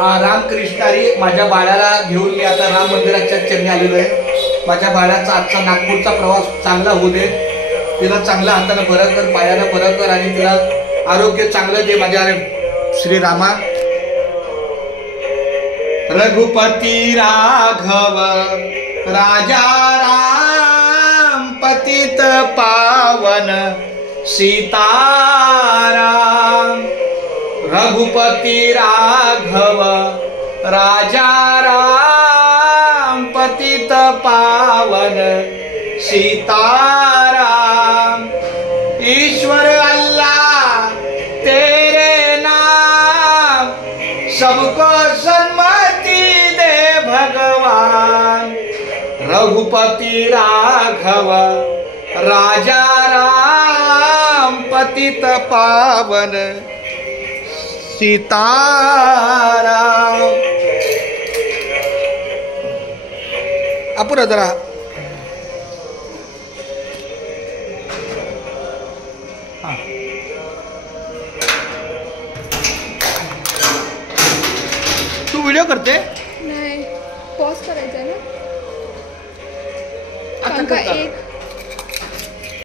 रामकृष्णारी माझ्या बाळाला घेऊन मी आता राम मंदिराच्या चरणी आलेलो आहे। माझ्या बाळाचा आजचा नागपूरचा प्रवास चांगला होऊ दे, तिला चांगल्या हाताने बरं कर, पायानं बरं कर आणि तिला आरोग्य चांगलं दे माझ्या श्रीरामा। रघुपती राघव राजा राम पतित पावन सीताराम। रघुपती राघव राजा राम पतित पावन सीताराम। ईश्वर अल्लाह तेरे नाम, सबको सन्मति दे भगवान। रघुपति राघव राजा राम पतित पावन सीताराम। अपुरा जरा तू व्हिडिओ करते नाही, पॉज करायचा ना आता एक